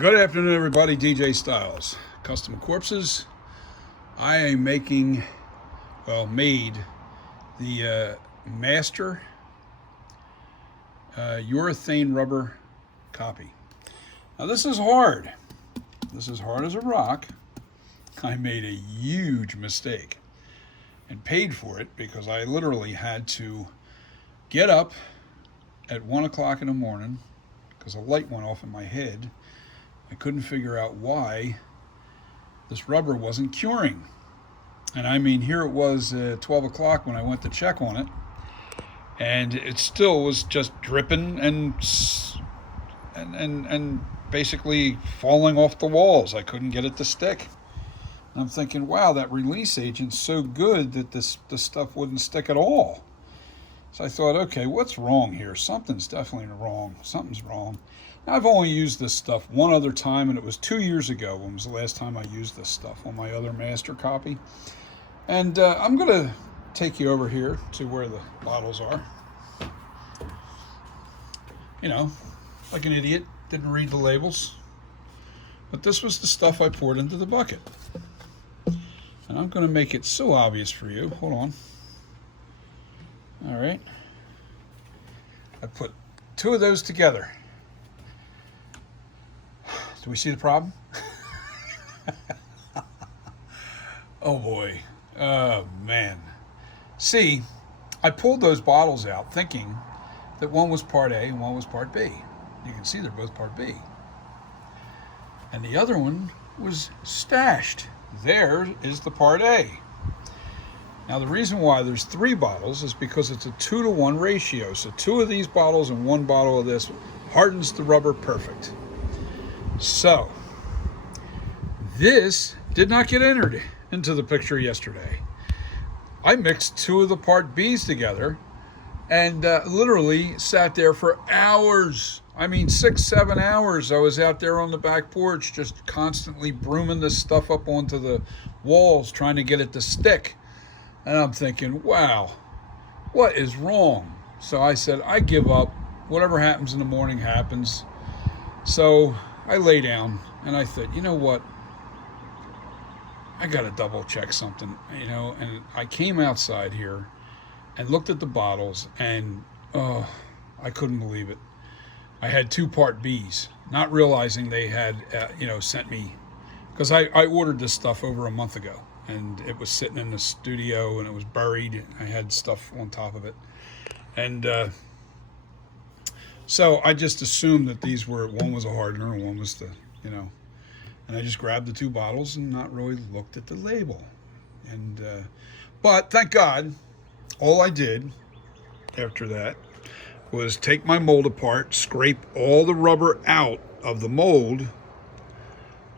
Good afternoon, everybody. DJ Styles, Custom Corpses. I am made the master urethane rubber copy. Now this is hard. This is hard as a rock. I made a huge mistake and paid for it because I literally had to get up at 1 o'clock in the morning because a light went off in my head. I couldn't figure out why this rubber wasn't curing. And I mean, here it was 12 o'clock when I went to check on it, and it still was just dripping and basically falling off the walls. I couldn't get it to stick. And I'm thinking, wow, that release agent's so good that this stuff wouldn't stick at all. So I thought, okay, what's wrong here? Something's definitely wrong. Something's wrong. Now, I've only used this stuff one other time, and it was 2 years ago when was the last time I used this stuff on my other master copy. And I'm going to take you over here to where the bottles are. You know, like an idiot, didn't read the labels. But this was the stuff I poured into the bucket. And I'm going to make it so obvious for you. Hold on. All right. I put two of those together. Do we see the problem? Oh boy. Oh man. See, I pulled those bottles out thinking that one was part A and one was part B. You can see they're both part B. And the other one was stashed. There is the part A. Now the reason why there's 3 bottles is because it's a 2-to-1 ratio. So 2 of these bottles and 1 bottle of this hardens the rubber perfect. So this did not get entered into the picture yesterday. I mixed 2 of the part B's together and literally sat there for hours. I mean, 6-7 hours. I was out there on the back porch just constantly brooming this stuff up onto the walls, trying to get it to stick. And I'm thinking, wow, what is wrong? So I said, I give up. Whatever happens in the morning happens. So I lay down and I thought, you know what? I got to double check something, and I came outside here and looked at the bottles and I couldn't believe it. I had 2 part B's, not realizing they had, sent me, because I ordered this stuff over a month ago and it was sitting in the studio and it was buried. I had stuff on top of it. And so I just assumed that these were, one was a hardener and one was the, and I just grabbed the 2 bottles and not really looked at the label. And, but thank God, all I did after that was take my mold apart, scrape all the rubber out of the mold,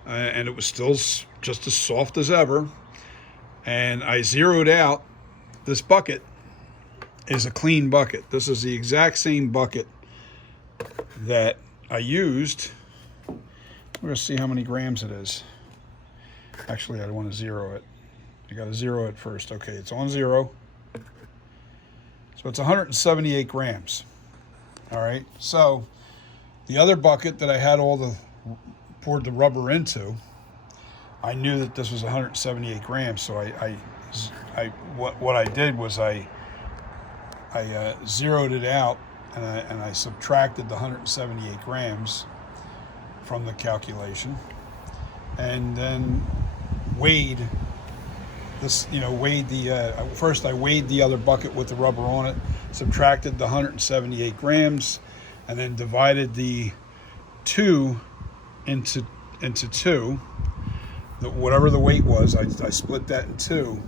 and it was still just as soft as ever. And I zeroed out this bucket is a clean bucket. This is the exact same bucket that I used. We're going to see how many grams it is. Actually, I want to zero it. I got to zero it first. Okay, it's on 0. So it's 178 grams. All right, so the other bucket that I had poured the rubber into, I knew that this was 178 grams. So what I did was I zeroed it out and I subtracted the 178 grams from the calculation, and then weighed this, first I weighed the other bucket with the rubber on it, subtracted the 178 grams, and then divided the 2 into 2. Whatever the weight was, I split that in 2,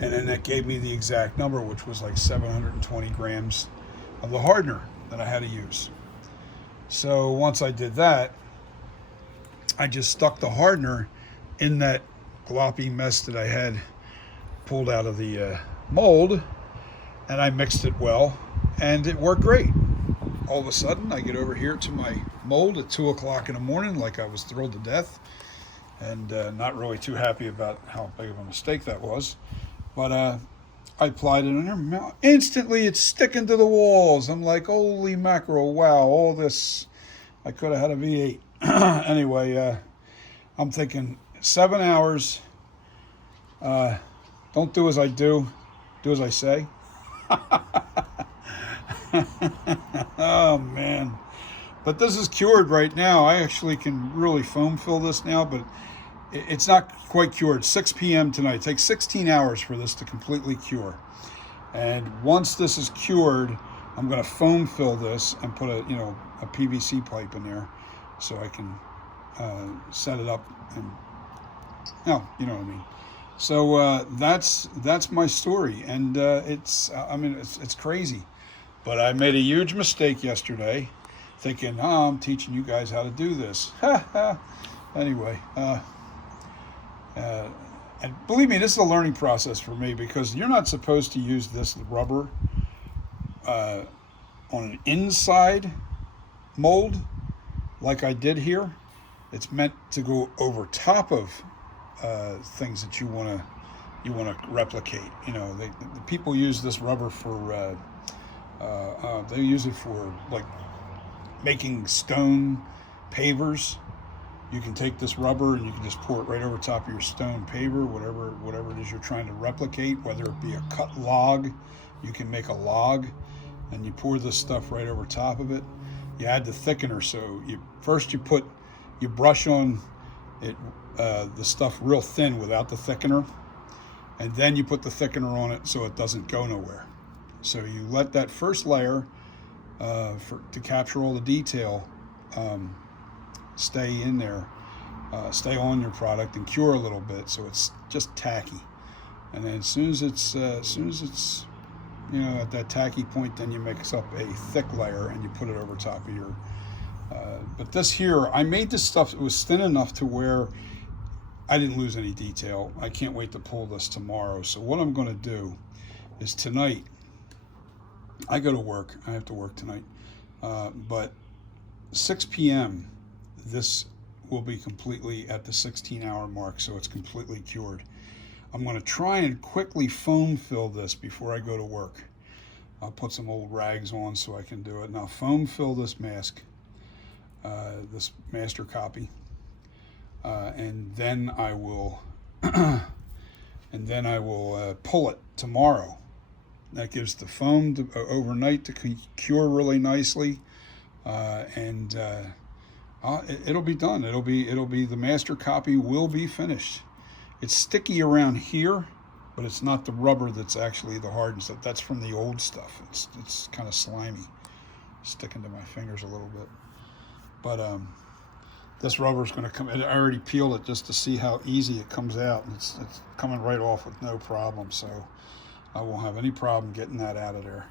and then that gave me the exact number, which was like 720 grams of the hardener that I had to use. So once I did that, I just stuck the hardener in that gloppy mess that I had pulled out of the mold, and I mixed it well, and it worked great. All of a sudden, I get over here to my mold at 2 o'clock in the morning, like I was thrilled to death, and not really too happy about how big of a mistake that was. But I applied it on there. Instantly, it's sticking to the walls. I'm like, holy mackerel, wow, all this. I could have had a V8. Anyway, I'm thinking 7 hours. Don't do as I do, do as I say. Oh man. But this is cured right now. I actually can really foam fill this now, but it's not quite cured. 6 p.m. tonight. It takes 16 hours for this to completely cure. And once this is cured, I'm going to foam fill this and put a PVC pipe in there so I can set it up and you know what I mean. So that's my story, and it's crazy, but I made a huge mistake yesterday, thinking, I'm teaching you guys how to do this. Anyway, and believe me, this is a learning process for me, because you're not supposed to use this rubber on an inside mold like I did here. It's meant to go over top of things that you want to replicate. The people use this rubber for they use it for like making stone pavers. You can take this rubber and you can just pour it right over top of your stone paver, whatever it is you're trying to replicate, whether it be a cut log. You can make a log and you pour this stuff right over top of it. You add the thickener, so you brush on it the stuff real thin without the thickener, and then you put the thickener on it so it doesn't go nowhere. So you let that first layer to capture all the detail stay in there, stay on your product and cure a little bit so it's just tacky. And then as soon as it's at that tacky point, then you mix up a thick layer and you put it over top of your but this here, I made this stuff, it was thin enough to where I didn't lose any detail. I can't wait to pull this tomorrow. So what I'm going to do is tonight, I go to work. I have to work tonight. But 6 p.m., this will be completely at the 16-hour mark, so it's completely cured. I'm going to try and quickly foam fill this before I go to work. I'll put some old rags on so I can do it. Now foam fill this mask, this master copy, and then I will pull it tomorrow. That gives the foam overnight to cure really nicely, and it'll be done. It'll be the master copy will be finished. It's sticky around here, but it's not the rubber that's actually the hardened stuff. That's from the old stuff. It's kind of slimy, sticking to my fingers a little bit. But this rubber is going to come. I already peeled it just to see how easy it comes out. It's coming right off with no problem. So I won't have any problem getting that out of there.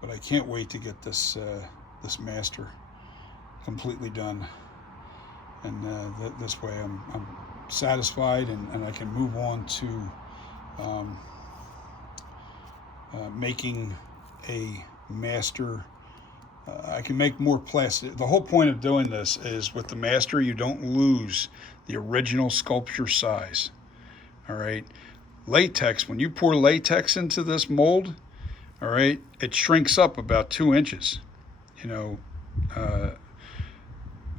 But I can't wait to get this master completely done. And this way I'm satisfied, and I can move on to making a master. I can make more plastic. The whole point of doing this is with the master, you don't lose the original sculpture size. All right. Latex, when you pour latex into this mold, all right, it shrinks up about 2 inches.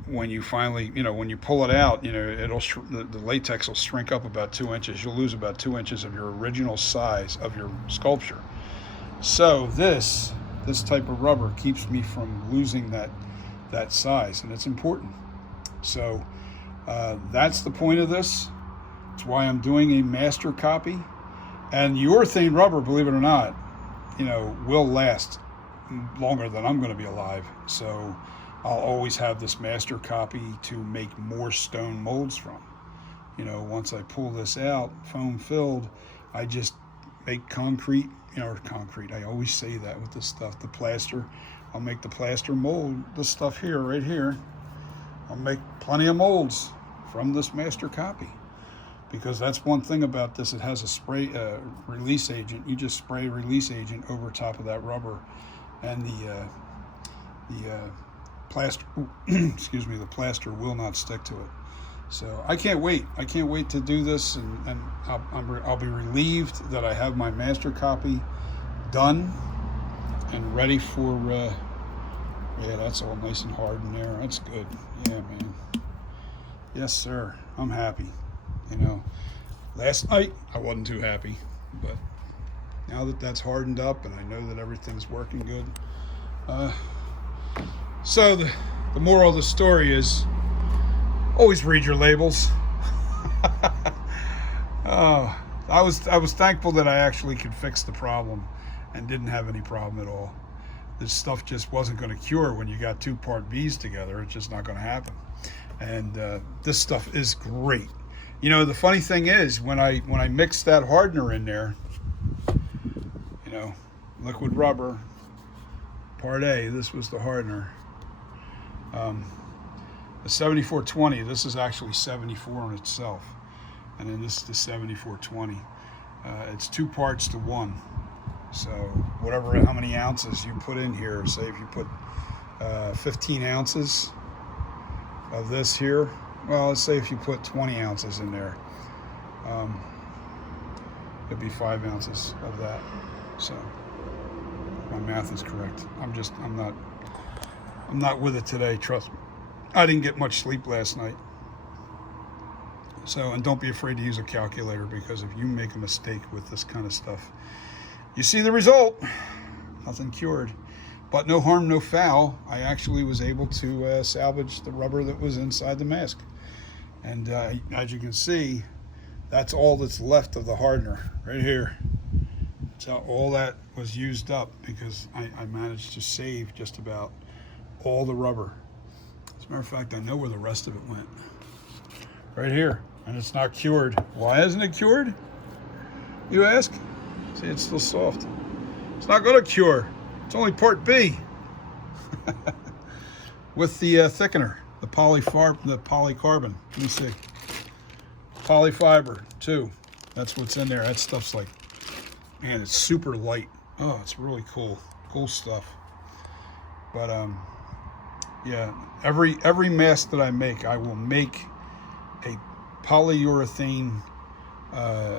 When you finally, when you pull it out, the latex will shrink up about 2 inches. You'll lose about 2 inches of your original size of your sculpture. So this type of rubber keeps me from losing that size, and it's important. So that's the point of this. It's why I'm doing a master copy. And urethane rubber, believe it or not, will last longer than I'm going to be alive. So I'll always have this master copy to make more stone molds from. Once I pull this out, foam filled, I just make concrete, or concrete. I always say that with this stuff, the plaster. I'll make the plaster mold, this stuff here, right here. I'll make plenty of molds from this master copy. Because that's one thing about this, it has a spray release agent. You just spray release agent over top of that rubber, and the plaster, excuse me, the plaster will not stick to it. So I can't wait. I can't wait to do this, and I'll be relieved that I have my master copy done and ready for. Yeah, that's all nice and hard in there. That's good. Yeah, man. Yes, sir. I'm happy. You know, last night I wasn't too happy, but now that that's hardened up and I know that everything's working good. Uh, so the moral of the story is always read your labels. I was thankful that I actually could fix the problem and didn't have any problem at all. This stuff just wasn't going to cure when you got two part Bs together. It's just not going to happen. And this stuff is great. You know, the funny thing is when I mixed that hardener in there, you know, liquid rubber, part A, this was the hardener. The 7420, this is actually 74 in itself. And then this is the 7420. It's 2 parts to 1. So how many ounces you put in here, say if you put 15 ounces of this here, well, let's say if you put 20 ounces in there, it'd be 5 ounces of that. So my math is correct. I'm not with it today, trust me. I didn't get much sleep last night. So, and don't be afraid to use a calculator, because if you make a mistake with this kind of stuff, you see the result. Nothing cured. But no harm, no foul. I actually was able to salvage the rubber that was inside the mask. And as you can see, that's all that's left of the hardener right here. So all that was used up because I managed to save just about all the rubber. As a matter of fact, I know where the rest of it went. Right here. And it's not cured. Why isn't it cured, you ask? See, it's still soft. It's not going to cure. It's only part B. With the thickener, the polycarbon. Let me see. Polyfiber, too. That's what's in there. That stuff's like, man, it's super light. Oh, it's really cool. Cool stuff. But, yeah, every mask that I make, I will make a polyurethane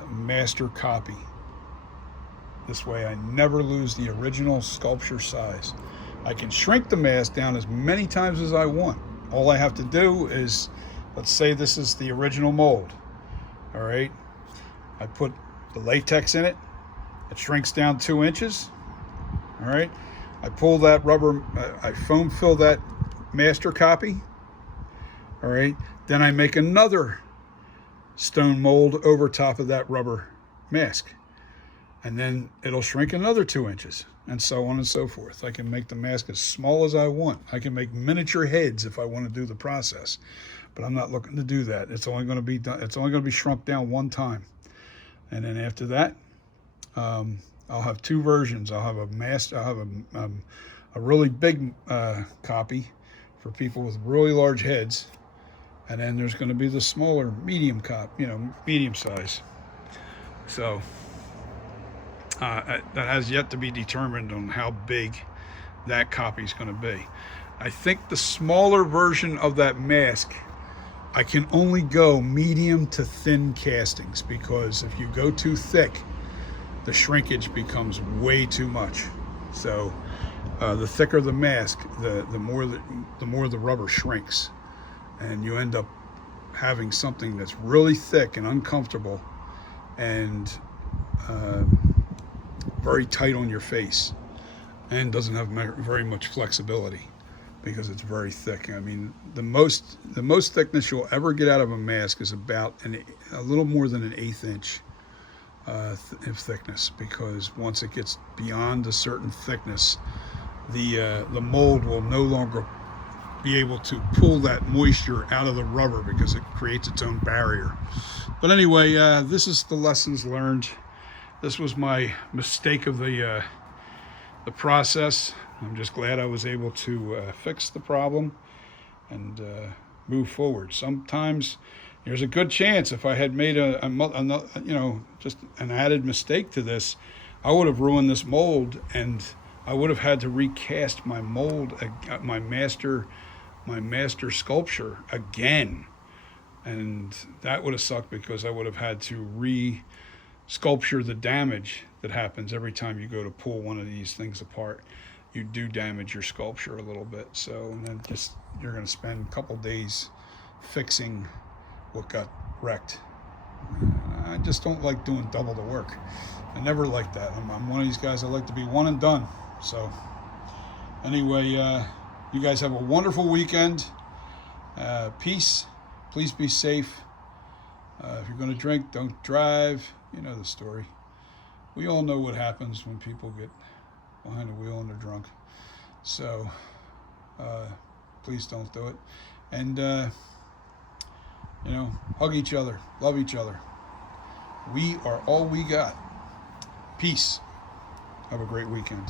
master copy. This way I never lose the original sculpture size. I can shrink the mask down as many times as I want. All I have to do is, let's say this is the original mold. All right, I put the latex in it. It shrinks down 2 inches. All right, I pull that rubber, I foam fill that master copy. All right, then I make another stone mold over top of that rubber mask, and then it'll shrink another 2 inches, and so on and so forth. I can make the mask as small as I want. I can make miniature heads if I want to do the process, but I'm not looking to do that. It's only going to be done. It's only going to be shrunk down one time, and then after that, I'll have 2 versions. I'll have a mask. I'll have a really big copy for people with really large heads. And then there's going to be the smaller, medium medium size. So that has yet to be determined on how big that copy is going to be. I think the smaller version of that mask, I can only go medium to thin castings, because if you go too thick, the shrinkage becomes way too much. So the thicker the mask, the more the rubber shrinks. And you end up having something that's really thick and uncomfortable and very tight on your face, and doesn't have very much flexibility because it's very thick. I mean, the most thickness you'll ever get out of a mask is about a little more than an 1/8 inch of thickness, because once it gets beyond a certain thickness, the mold will no longer be able to pull that moisture out of the rubber because it creates its own barrier. But anyway, this is the lessons learned. This was my mistake of the process. I'm just glad I was able to fix the problem and move forward. Sometimes there's a good chance if I had made just an added mistake to this, I would have ruined this mold, and I would have had to recast my mold, my master sculpture again, and that would have sucked, because I would have had to re-sculpture the damage that happens every time you go to pull one of these things apart. You do damage your sculpture a little bit, so and then you're going to spend a couple days fixing what got wrecked. I just don't like doing double the work. I never liked that. I'm one of these guys. I like to be one and done. So anyway, you guys have a wonderful weekend. Peace. Please be safe. If you're going to drink, don't drive. You know the story. We all know what happens when people get behind the wheel and they're drunk. So please don't do it. And hug each other, love each other. We are all we got. Peace. Have a great weekend.